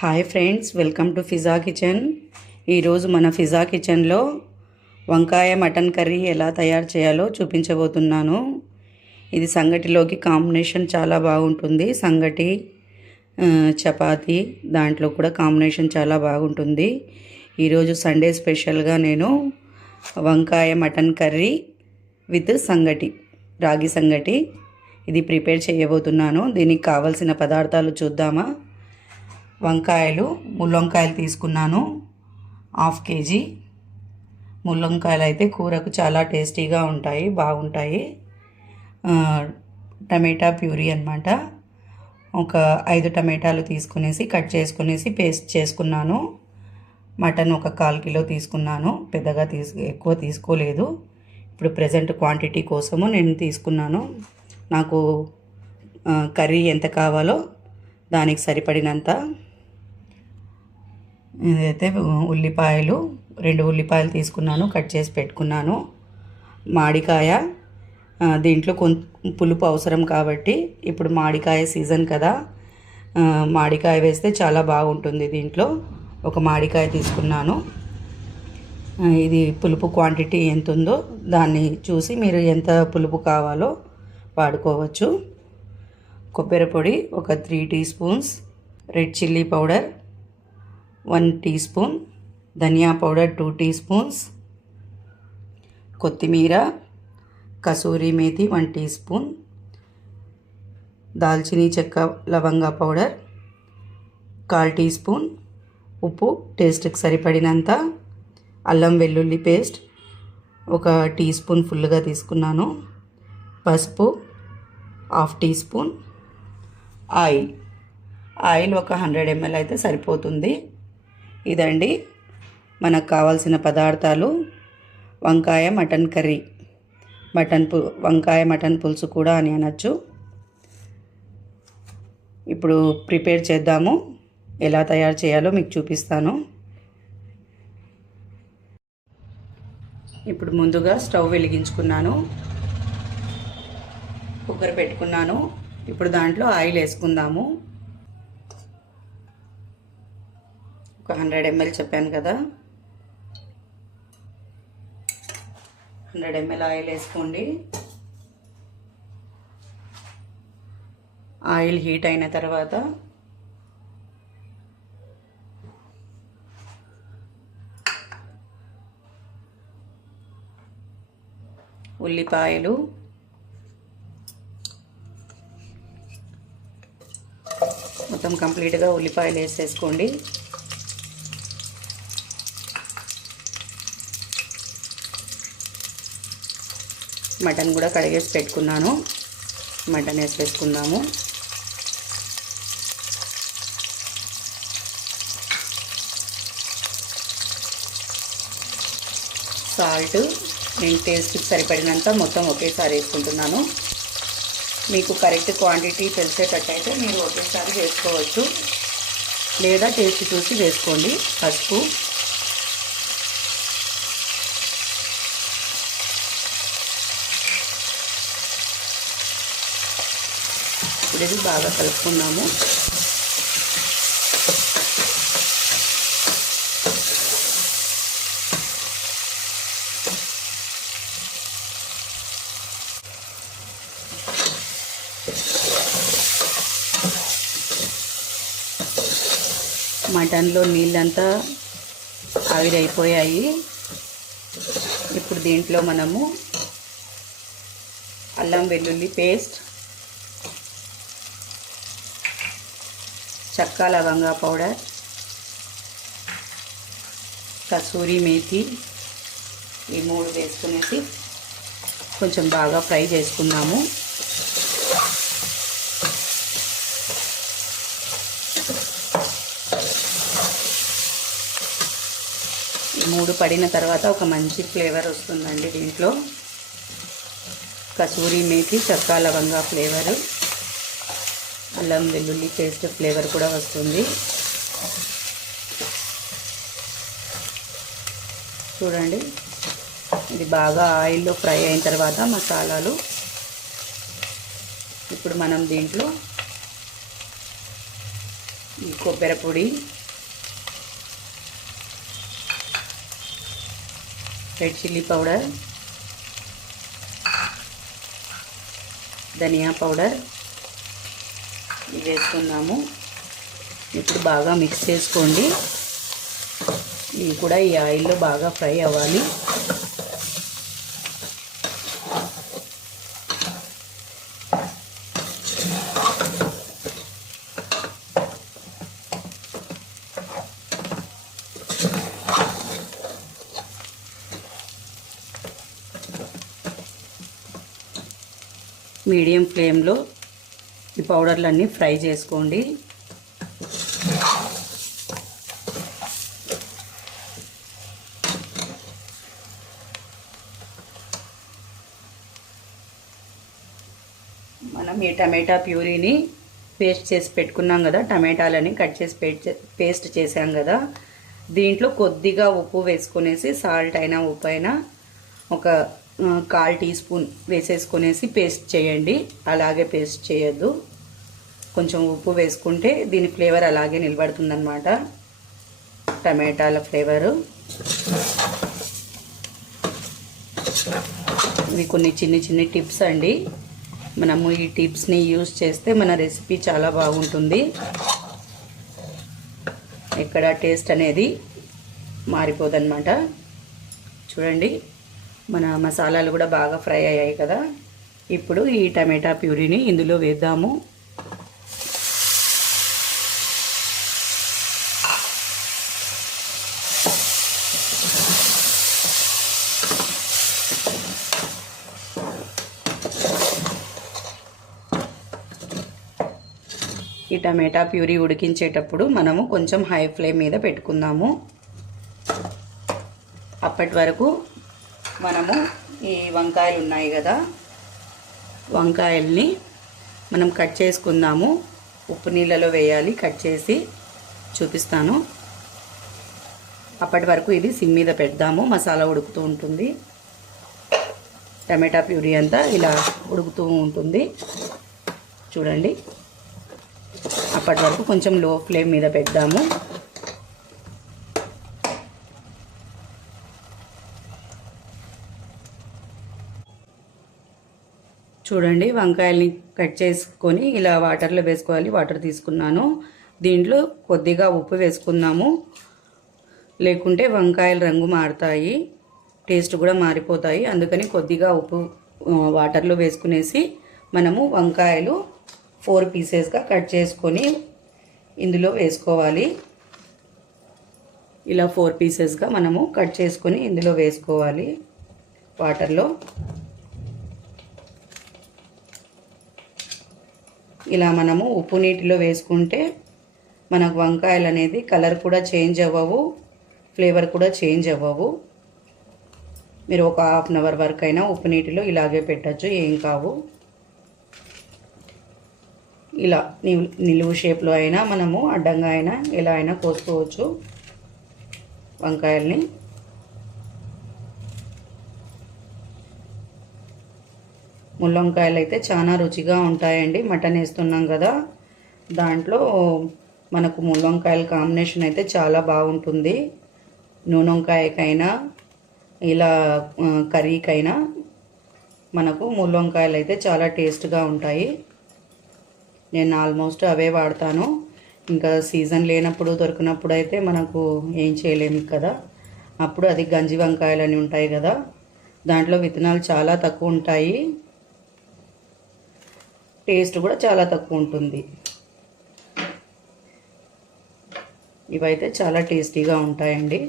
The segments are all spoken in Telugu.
Hi friends, welcome to Fiza kitchen. ఈరోజు మన ఫిజా కిచెన్లో వంకాయ మటన్ కర్రీ ఎలా తయారు చేయాలో చూపించబోతున్నాను. ఇది సంగటిలోకి కాంబినేషన్ చాలా బాగుంటుంది. సంగటి, చపాతి దాంట్లో కూడా కాంబినేషన్ చాలా బాగుంటుంది. ఈరోజు సండే స్పెషల్గా నేను వంకాయ మటన్ కర్రీ విత్ సంగటి, రాగి సంగటి ఇది ప్రిపేర్ చేయబోతున్నాను. దీనికి కావలసిన పదార్థాలు చూద్దామా. వంకాయలు, ముళ్ళొంకాయలు తీసుకున్నాను 1/2 kg. ముళ్ళొంకాయలు అయితే కూరకు చాలా టేస్టీగా ఉంటాయి, బాగుంటాయి. టమాటా ప్యూరీ అన్నమాట. ఒక 5 టమాటాలు తీసుకునేసి కట్ చేసుకునేసి పేస్ట్ చేసుకున్నాను. మటన్ ఒక 1/4 kg తీసుకున్నాను, పెద్దగా ఎక్కువ తీసుకోలేదు. ఇప్పుడు ప్రజెంట్ క్వాంటిటీ కోసము నేను తీసుకున్నాను. నాకు కర్రీ ఎంత కావాలో దానికి సరిపడినంత. ఇదైతే ఉల్లిపాయలు, 2 ఉల్లిపాయలు తీసుకున్నాను, కట్ చేసి పెట్టుకున్నాను. మామిడికాయ, దీంట్లో పులుపు అవసరం కాబట్టి ఇప్పుడు మామిడికాయ సీజన్ కదా, మామిడికాయ వేస్తే చాలా బాగుంటుంది. దీంట్లో ఒక మామిడికాయ తీసుకున్నాను. ఇది పులుపు క్వాంటిటీ ఎంత ఉందో దాన్ని చూసి మీరు ఎంత పులుపు కావాలో వాడుకోవచ్చు. కొబ్బరి పొడి ఒక 3 teaspoons, red chilli powder 1 teaspoon, ధనియా పౌడర్ 2 teaspoons, కొత్తిమీర, కసూరి మేతి 1 teaspoon, దాల్చినీ చెక్క లవంగా పౌడర్ 1/4 teaspoon, ఉప్పు టేస్ట్కి సరిపడినంత, అల్లం వెల్లుల్లి పేస్ట్ ఒక టీస్పూన్ ఫుల్గా తీసుకున్నాను, పసుపు 1/2 teaspoon, ఆయిల్ ఒక 100 ml అయితే సరిపోతుంది. ఇదండి మనకు కావాల్సిన పదార్థాలు. వంకాయ మటన్ కర్రీ, వంకాయ మటన్ పులుసు కూడా అని అనొచ్చు. ఇప్పుడు ప్రిపేర్ చేద్దాము. ఎలా తయారు చేయాలో మీకు చూపిస్తాను. ఇప్పుడు ముందుగా స్టవ్ వెలిగించుకున్నాను, కుక్కర్ పెట్టుకున్నాను. ఇప్పుడు దాంట్లో ఆయిల్ వేసుకుందాము. ఒక 100 ml చెప్పాను కదా, 100 ml ఆయిల్ వేసుకోండి. ఆయిల్ హీట్ అయిన తర్వాత ఉల్లిపాయలు, మొత్తం కంప్లీట్గా ఉల్లిపాయలు వేసేసుకోండి. మటన్ కూడా కడిగేసి పెట్టుకున్నాను, మటన్ వేసుకుందాము. సాల్ట్ నేను టేస్ట్కి సరిపడినంత మొత్తం ఒకేసారి వేసుకుంటున్నాను. మీకు కరెక్ట్ క్వాంటిటీ తెలిసేటట్టయితే మీరు ఒకేసారి వేసుకోవచ్చు, లేదా టేస్ట్ చూసి వేసుకోండి. పసుపు, ఇప్పుడు ఇది బాగా కలుపుకున్నాము. మటన్లో నీళ్ళంతా ఆవిరైపోయాయి. ఇప్పుడు దీంట్లో మనము అల్లం వెల్లుల్లి పేస్ట్, చెక్క లవంగా పౌడర్, కసూరి మేతి ఈ 3 వేసుకునేసి కొంచెం బాగా ఫ్రై చేసుకుందాము. ఈ 3 పడిన తర్వాత ఒక మంచి ఫ్లేవర్ వస్తుందండి దీంట్లో. కసూరి మేతి, చెక్క లవంగా ఫ్లేవరు, అల్లం వెల్లుల్లి పేస్ట్ ఫ్లేవర్ కూడా వస్తుంది. చూడండి, ఇది బాగా ఆయిల్లో ఫ్రై అయిన తర్వాత మసాలాలు. ఇప్పుడు మనం దీంట్లో ఈ కొబ్బరి పొడి, రెడ్ చిల్లీ పౌడర్, ధనియా పౌడర్ ఇవి వేసుకున్నాము. ఇప్పుడు బాగా మిక్స్ చేసుకోండి. ఇవి కూడా ఈ ఆయిల్లో బాగా ఫ్రై అవ్వాలి. మీడియం ఫ్లేమ్లో ఈ పౌడర్లన్నీ ఫ్రై చేసుకోండి. మనం ఈ టమాటా ప్యూరీని పేస్ట్ చేసి పెట్టుకున్నాం కదా, టమాటాలని కట్ చేసి పేస్ట్ చేసాం కదా, దీంట్లో కొద్దిగా ఉప్పు వేసుకునేసి, సాల్ట్ అయినా ఉప్పు అయినా ఒక 1/4 టీ స్పూన్ వేసేసుకునేసి పేస్ట్ చేయండి. అలాగే పేస్ట్ చేయొద్దు, కొంచెం ఉప్పు వేసుకుంటే దీని ఫ్లేవర్ అలాగే నిలబడుతుందన్నమాట, టమాటాల ఫ్లేవరు. ఇవి కొన్ని చిన్ని టిప్స్ అండి. మనము ఈ టిప్స్ని యూజ్ చేస్తే మన రెసిపీ చాలా బాగుంటుంది. ఎక్కడ టేస్ట్ అనేది మారిపోదన్నమాట. చూడండి, మన మసాలాలు కూడా బాగా ఫ్రై అయ్యాయి కదా. ఇప్పుడు ఈ టమాటా ప్యూరీని ఇందులో వేద్దాము. ఈ టమాటా ప్యూరీ ఉడికించేటప్పుడు మనము కొంచెం హై ఫ్లేమ్ మీద పెట్టుకుందాము. అప్పటి వరకు మనము ఈ వంకాయలు ఉన్నాయి కదా, వంకాయల్ని మనం కట్ చేసుకుందాము. ఉప్పు నీళ్ళలో వేయాలి, కట్ చేసి చూపిస్తాను. అప్పటి వరకు ఇది సిమ్ మీద పెడదాము, మసాలా ఉడుకుతూ ఉంటుంది. టమాటా ప్యూరీ అంతా ఇలా ఉడుకుతూ ఉంటుంది చూడండి. అప్పటి వరకు కొంచెం లో ఫ్లేమ్ మీద పెడదాము. చూడండి, వంకాయల్ని కట్ చేసుకొని ఇలా వాటర్లో వేసుకోవాలి. వాటర్ తీసుకున్నాను. దీంట్లో కొద్దిగా ఉప్పు వేసుకుందాము, లేకుంటే వంకాయలు రంగు మారుతాయి, టేస్ట్ కూడా మారిపోతాయి. అందుకని కొద్దిగా ఉప్పు వాటర్లో వేసుకునేసి మనము వంకాయలు 4 పీసెస్గా కట్ చేసుకొని ఇందులో వేసుకోవాలి. ఇలా 4 పీసెస్గా మనము కట్ చేసుకొని ఇందులో వేసుకోవాలి వాటర్లో. ఇలా మనము ఉప్పు నీటిలో వేసుకుంటే మనకు వంకాయలు అనేది కలర్ కూడా చేంజ్ అవ్వవు, ఫ్లేవర్ కూడా చేంజ్ అవ్వవు. మీరు ఒక 1/2 అవర్ వరకు అయినా ఉప్పు నీటిలో ఇలాగే పెట్టచ్చు, ఏం కావు. ఇలా నిలువు షేప్లో అయినా మనము అడ్డంగా అయినా ఎలా అయినా కోసుకోవచ్చు వంకాయల్ని. ముల్లంకాయలు అయితే చాలా రుచిగా ఉంటాయండి. మటన్ వేస్తున్నాం కదా, దాంట్లో మనకు ముల్లంకాయల కాంబినేషన్ అయితే చాలా బాగుంటుంది. నూనె వంకాయకైనా ఇలా కర్రీకైనా మనకు ముల్లంకాయలు అయితే చాలా టేస్ట్గా ఉంటాయి. నేను ఆల్మోస్ట్ అవే వాడతాను. ఇంకా సీజన్ లేనప్పుడు దొరికినప్పుడు అయితే మనకు ఏం చేయలేము కదా, అప్పుడు అది గంజి వంకాయలు అని ఉంటాయి కదా, దాంట్లో విత్తనాలు చాలా తక్కువ ఉంటాయి, టేస్ట్ కూడా చాలా తక్కువ ఉంటుంది. ఇవైతే చాలా టేస్టీగా ఉంటాయండి.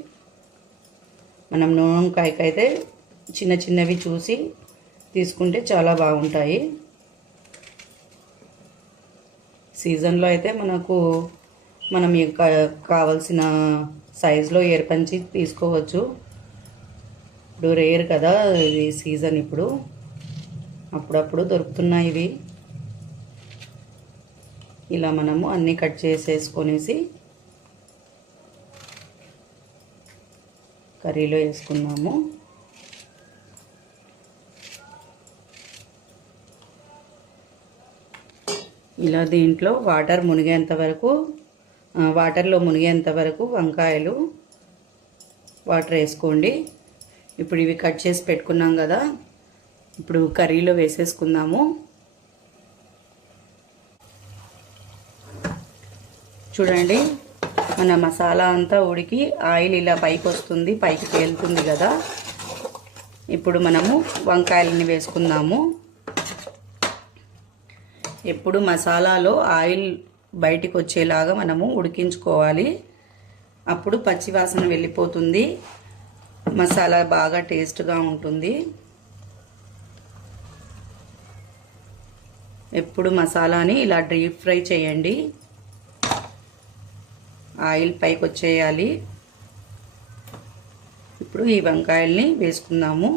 మనం నూనె వంకాయకైతే చిన్న చిన్నవి చూసి తీసుకుంటే చాలా బాగుంటాయి. సీజన్లో అయితే మనం కావలసిన సైజులో ఏర్పంచి తీసుకోవచ్చు. ఇప్పుడు రేర్ కదా ఇది సీజన్, ఇప్పుడు అప్పుడప్పుడు దొరుకుతున్నాయి ఇవి. ఇలా మనము అన్నీ కట్ చేసేసుకొనేసి కర్రీలో వేసుకున్నాము. ఇలా దీంట్లో వాటర్ మునిగేంత వరకు వాటర్లో మునిగేంత వరకు వంకాయలు వాటర్ వేసుకోండి. ఇప్పుడు ఇవి కట్ చేసి పెట్టుకున్నాం కదా, ఇప్పుడు కర్రీలో వేసేసుకుందాము. చూడండి, మన మసాలా అంతా ఉడికి ఆయిల్ ఇలా పైకి వస్తుంది, పైకి తేలుతుంది కదా. ఇప్పుడు మనము వంకాయలని వేసుకుందాము. ఎప్పుడు మసాలాలో ఆయిల్ బయటికి వచ్చేలాగా మనము ఉడికించుకోవాలి. అప్పుడు పచ్చివాసన వెళ్ళిపోతుంది, మసాలా బాగా టేస్ట్గా ఉంటుంది. ఎప్పుడు మసాలాని ఇలా డీప్ ఫ్రై చేయండి, ఆయిల్ పైకి వచ్చేయాలి. ఇప్పుడు ఈ వంకాయల్ని వేసుకుందాము.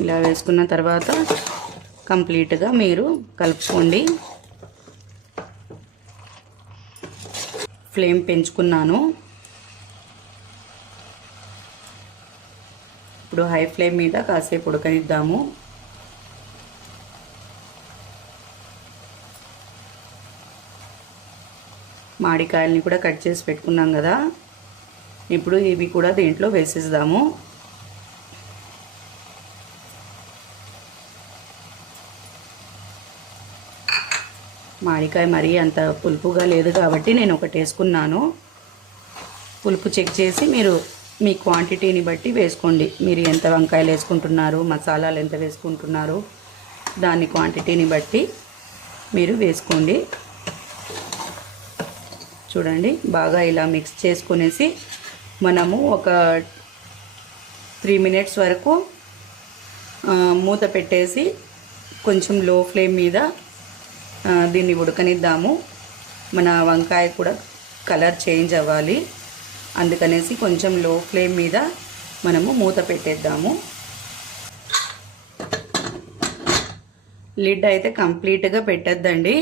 ఇలా వేసుకున్న తర్వాత కంప్లీట్గా మీరు కలుపుకోండి. ఫ్లేమ్ పెంచుకున్నాను. ఇప్పుడు హై ఫ్లేమ్ మీద కాసేపు ఉడకనిద్దాము. మామిడికాయలని కూడా కట్ చేసి పెట్టుకున్నాం కదా, ఇప్పుడు ఇవి కూడా దీంట్లో వేసేద్దాము. మామిడికాయ మరీ అంత పులుపుగా లేదు కాబట్టి నేను ఒకటి వేసుకున్నాను. పులుపు చెక్ చేసి మీరు మీ క్వాంటిటీని బట్టి వేసుకోండి. మీరు ఎంత వంకాయలు వేసుకుంటున్నారు, మసాలాలు ఎంత వేసుకుంటున్నారు, దాని క్వాంటిటీని బట్టి మీరు వేసుకోండి. చూడండి, బాగా ఇలా మిక్స్ చేసుకునేసి మనము ఒక 3 మినిట్స్ వరకు మూత పెట్టేసి కొంచెం లో ఫ్లేమ్ మీద దీన్ని ఉడకనిద్దాము. మన వంకాయ కూడా కలర్ చేంజ్ అవ్వాలి, అందుకనేసి కొంచెం లో ఫ్లేమ్ మీద మనము మూత పెట్టేద్దాము. లిడ్ అయితే కంప్లీట్గా పెట్టద్దండి,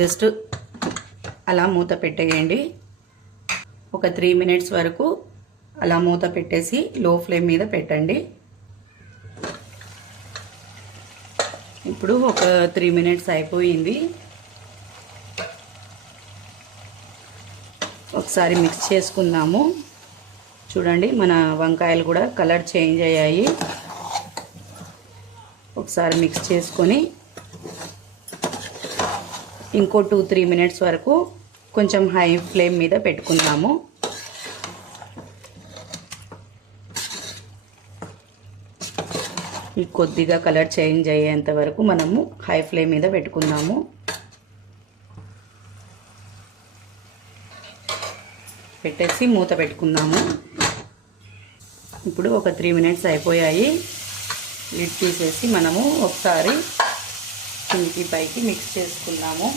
జస్ట్ అలా మూత పెట్టేయండి. ఒక 3 మినిట్స్ వరకు అలా మూత పెట్టేసి లో ఫ్లేమ్ మీద పెట్టండి. ఇప్పుడు ఒక 3 మినిట్స్ అయిపోయింది. ఒకసారి మిక్స్ చేసుకుందాము. చూడండి, మన వంకాయలు కూడా కలర్ చేంజ్ అయ్యాయి. ఒకసారి మిక్స్ చేసుకొని ఇంకో 2-3 మినిట్స్ వరకు కొంచెం హై ఫ్లేమ్ మీద పెట్టుకుందాము. కొద్దిగా కలర్ చేంజ్ అయ్యేంత వరకు మనము హై ఫ్లేమ్ మీద పెట్టుకుందాము. పెట్టేసి మూత పెట్టుకుందాము. ఇప్పుడు ఒక 3 మినిట్స్ అయిపోయాయి. లిడ్ తీసేసి మనము ఒకసారి కిందికి పైకి మిక్స్ చేసుకుందాము.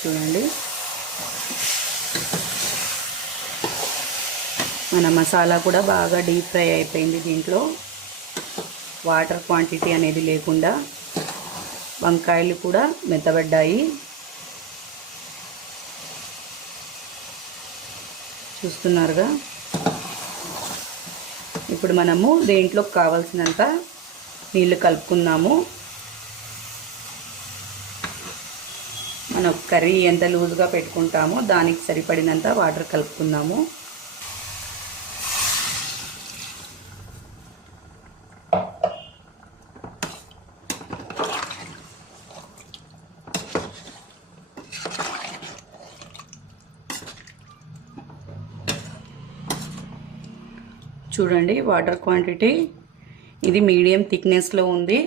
చూడండి, మన మసాలా కూడా బాగా డీప్ ఫ్రై అయిపోయింది. దీంట్లో వాటర్ క్వాంటిటీ అనేది లేకుండా వంకాయలు కూడా మెత్తబడ్డాయి. చూస్తున్నారుగా. ఇప్పుడు మనము దీంట్లో కావాల్సినంత నీళ్ళు కలుపుకుందాము. మనం కర్రీ ఎంత లూజ్గా పెట్టుకుంటామో దానికి సరిపడినంత వాటర్ కలుపుకుందాము. చూడండి, వాటర్ క్వాంటిటీ ఇది మీడియం థిక్నెస్లో ఉంది.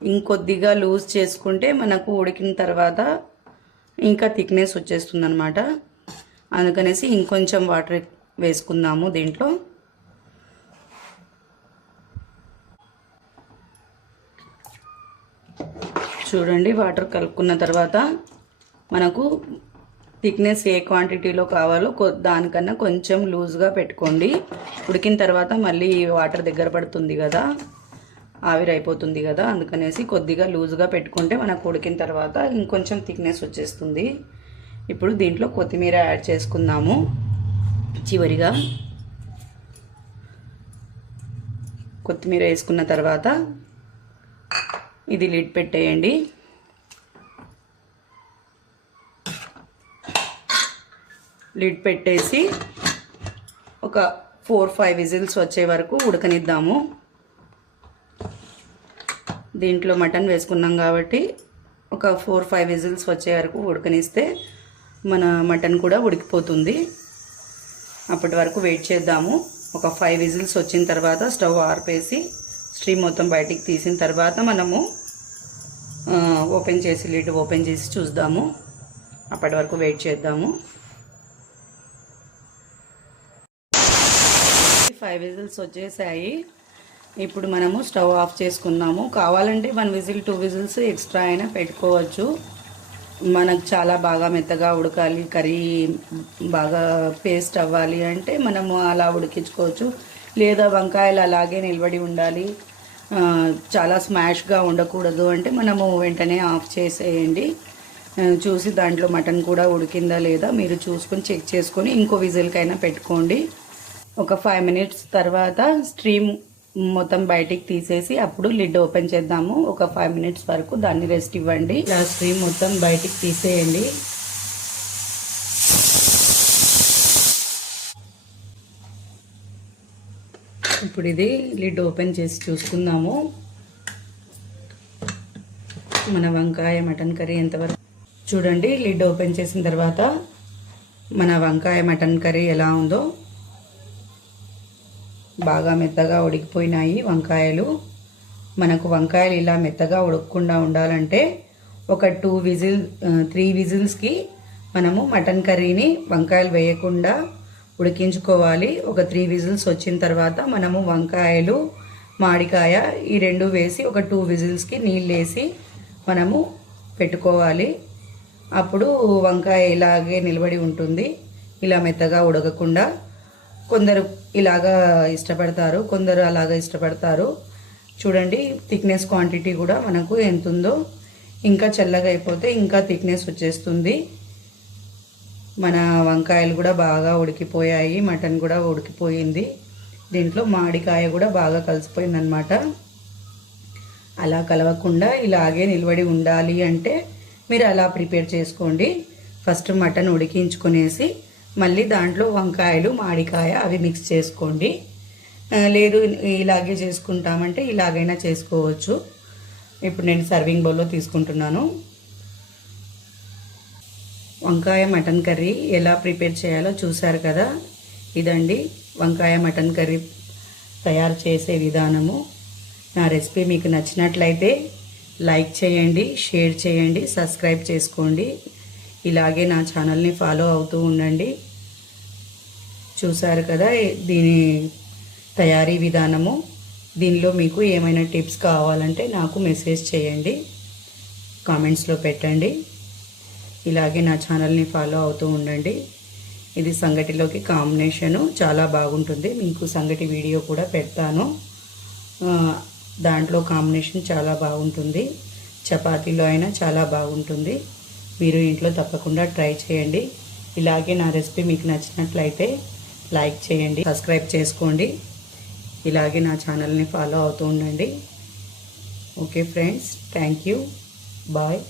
ఇంకొద్దిగా లూజ్ చేసుకుంటే మనకు ఉడికిన తర్వాత ఇంకా థిక్నెస్ వచ్చేస్తుంది అన్నమాట. అందుకనేసి ఇంకొంచెం వాటర్ వేసుకుందాము దీంట్లో. చూడండి, వాటర్ కలుపుకున్న తర్వాత మనకు థిక్నెస్ ఏ క్వాంటిటీలో కావాలో దానికన్నా కొంచెం లూజ్గా పెట్టుకోండి. ఉడికిన తర్వాత మళ్ళీ వాటర్ దగ్గర పడుతుంది కదా, ఆవిరైపోతుంది కదా, అందుకనేసి కొద్దిగా లూజ్గా పెట్టుకుంటే మనకు ఉడికిన తర్వాత ఇంకొంచెం థిక్నెస్ వచ్చేస్తుంది. ఇప్పుడు దీంట్లో కొత్తిమీర యాడ్ చేసుకుందాము. చివరిగా కొత్తిమీర వేసుకున్న తర్వాత ఇది లిడ్ పెట్టేయండి. లిడ్ పెట్టేసి ఒక 4-5 విజిల్స్ వచ్చే వరకు ఉడకనిద్దాము. దీంట్లో మటన్ వేసుకున్నాం కాబట్టి ఒక 4-5 విజిల్స్ వచ్చే వరకు ఉడకనిస్తే మన మటన్ కూడా ఉడికిపోతుంది. అప్పటి వరకు వెయిట్ చేద్దాము. ఒక 5 విజిల్స్ వచ్చిన తర్వాత స్టవ్ ఆర్పేసి స్టీమ్ మొత్తం బయటికి తీసిన తర్వాత మనము లిడ్ ఓపెన్ చేసి చూద్దాము. అప్పటి వరకు వెయిట్ చేద్దాము. 5 విజిల్స్ వచ్చేసాయి. ఇప్పుడు మనము స్టవ్ ఆఫ్ చేసుకుందాము. కావాలంటే 1 విజిల్ 2 విజిల్స్ ఎక్స్ట్రా అయినా పెట్టుకోవచ్చు. మనకు చాలా బాగా మెత్తగా ఉడకాలి, కర్రీ బాగా పేస్ట్ అవ్వాలి అంటే మనము అలా ఉడికించుకోవచ్చు. లేదా వంకాయలు అలాగే నిలబడి ఉండాలి, చాలా స్మాష్గా ఉండకూడదు అంటే మనము వెంటనే ఆఫ్ చేసేయండి. చూసి దాంట్లో మటన్ కూడా ఉడికిందా లేదా మీరు చూసుకొని చెక్ చేసుకొని ఇంకో విజిల్కైనా పెట్టుకోండి. ఒక 5 మినిట్స్ తర్వాత స్టీమ్ మొత్తం బయటికి తీసేసి అప్పుడు లిడ్ ఓపెన్ చేద్దాము. ఒక 5 మినిట్స్ వరకు దాన్ని రెస్ట్ ఇవ్వండి. ఇలా స్టీమ్ మొత్తం బయటికి తీసేయండి. ఇప్పుడు ఇది లిడ్ ఓపెన్ చేసి చూసుకుందాము. మన వంకాయ మటన్ కర్రీ ఎంతవరకు చూడండి. లిడ్ ఓపెన్ చేసిన తర్వాత మన వంకాయ మటన్ కర్రీ ఎలా ఉందో. బాగా మెత్తగా ఉడికిపోయినాయి వంకాయలు. మనకు వంకాయలు ఇలా మెత్తగా ఉడకకుండా ఉండాలంటే ఒక 3 విజిల్స్కి మనము మటన్ కర్రీని వంకాయలు వేయకుండా ఉడికించుకోవాలి. ఒక 3 విజిల్స్ వచ్చిన తర్వాత మనము వంకాయలు మామిడికాయ ఈ 2 వేసి ఒక 2 విజిల్స్కి నీళ్ళు వేసి మనము పెట్టుకోవాలి. అప్పుడు వంకాయ ఇలాగే నిలబడి ఉంటుంది, ఇలా మెత్తగా ఉడకకుండా. కొందరు ఇలాగా ఇష్టపడతారు, కొందరు అలాగా ఇష్టపడతారు. చూడండి థిక్నెస్ క్వాంటిటీ కూడా మనకు ఎంత ఉందో. ఇంకా చల్లగా అయిపోతే ఇంకా థిక్నెస్ వచ్చేస్తుంది. మన వంకాయలు కూడా బాగా ఉడికిపోయాయి, మటన్ కూడా ఉడికిపోయింది. దీంట్లో మామిడికాయ కూడా బాగా కలిసిపోయిందనమాట. అలా కలవకుండా ఇలాగే నిలబడి ఉండాలి అంటే మీరు అలా ప్రిపేర్ చేసుకోండి. ఫస్ట్ మటన్ ఉడికించుకునేసి మళ్ళీ దాంట్లో వంకాయలు మామిడికాయ అవి మిక్స్ చేసుకోండి. లేదు ఇలాగే చేసుకుంటామంటే ఇలాగైనా చేసుకోవచ్చు. ఇప్పుడు నేను సర్వింగ్ బౌల్లో తీసుకుంటున్నాను. వంకాయ మటన్ కర్రీ ఎలా ప్రిపేర్ చేయాలో చూశారు కదా. ఇదండి వంకాయ మటన్ కర్రీ తయారు చేసే విధానము. నా రెసిపీ మీకు నచ్చినట్లయితే లైక్ చేయండి, షేర్ చేయండి, సబ్స్క్రైబ్ చేసుకోండి. ఇలాగే నా ఛానల్ని ఫాలో అవుతూ ఉండండి. చూశారు కదా దీని తయారీ విధానము. దీనిలో మీకు ఏమైనా టిప్స్ కావాలంటే నాకు మెసేజ్ చేయండి, కామెంట్స్లో పెట్టండి. ఇలాగే నా ఛానల్ని ఫాలో అవుతూ ఉండండి. ఇది సంగటిలోకి కాంబినేషను చాలా బాగుంటుంది. మీకు సంగటి వీడియో కూడా పెడతాను. దాంట్లో కాంబినేషన్ చాలా బాగుంటుంది. చపాతీలో అయినా చాలా బాగుంటుంది. మీరు ఇంట్లో తప్పకుండా ట్రై చేయండి. ఇలాగే నా రెసిపీ మీకు నచ్చినట్లయితే లైక్ చేయండి, సబ్స్క్రైబ్ చేసుకోండి. ఇలాగే నా ఛానల్ని ఫాలో అవుతూ ఉండండి. Okay friends, thank you, bye.